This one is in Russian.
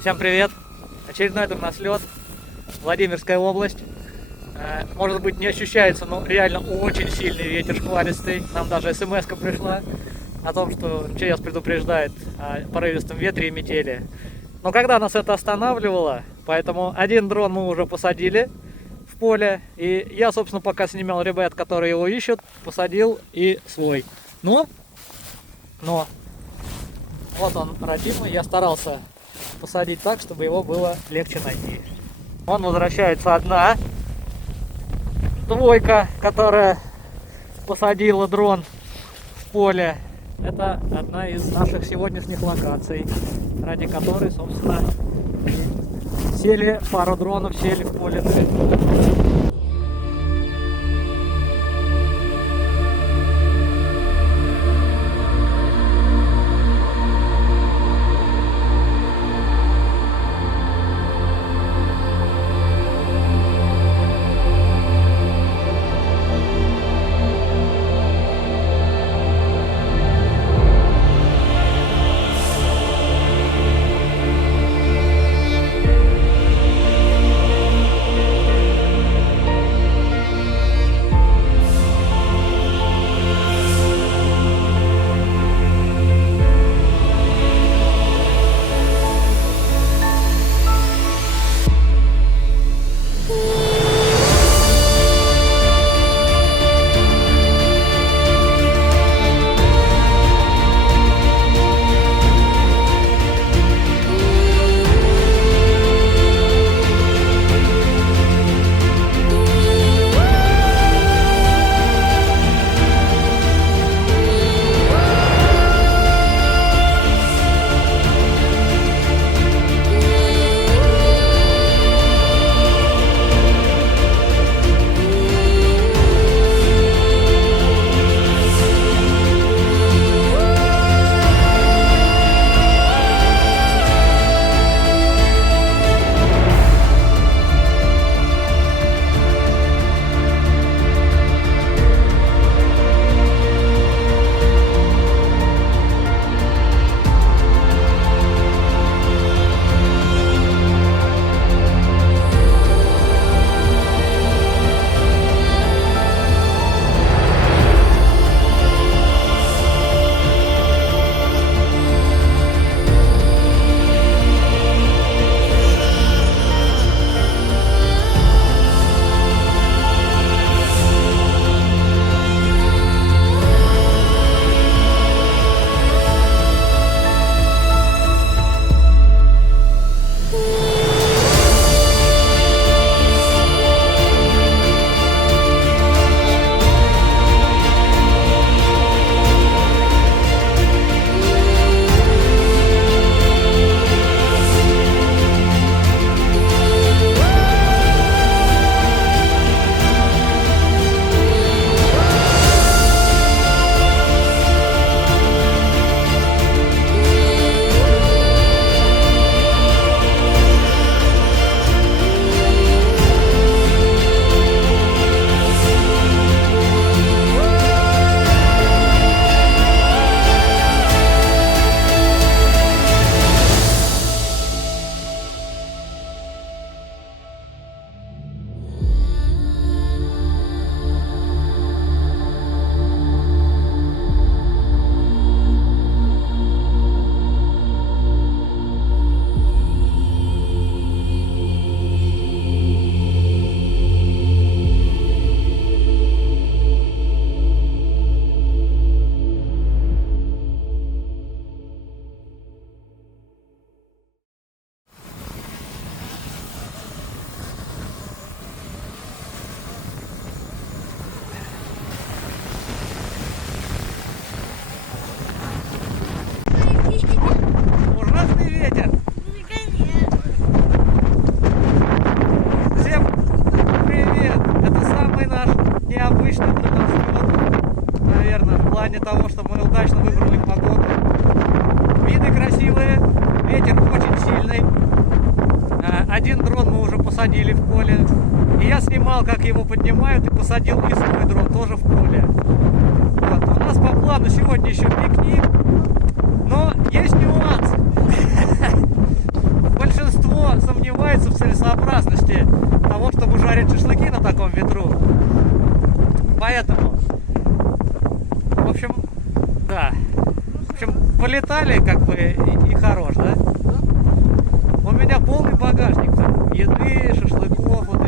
Всем привет! Очередной дронослёт. Владимирская область. Может быть, не ощущается, но реально очень сильный ветер шквалистый. Нам даже смс-ка пришла о том, что МЧС предупреждает о порывистом ветре и метели. Но когда нас это останавливало, поэтому один дрон мы уже посадили в поле. И я, собственно, пока снимал ребят, которые его ищут, посадил и свой. Но вот он, родимый, я старался посадить так, чтобы его было легче найти. Он возвращается одна двойка, которая посадила дрон в поле. Это одна из наших сегодняшних локаций, ради которой, собственно, сели пару дронов, сели в поле. Того, что мы удачно выбрали погоду. Виды красивые, ветер очень сильный. Один дрон мы уже посадили в поле. И я снимал, как его поднимают, и посадил и свой дрон тоже в поле. Вот. У нас по плану сегодня еще пикник, но есть нюанс. Поэтому, в общем, да. В общем, полетали как бы и хорош, да? У меня полный багажник там, еды, шашлыков, вот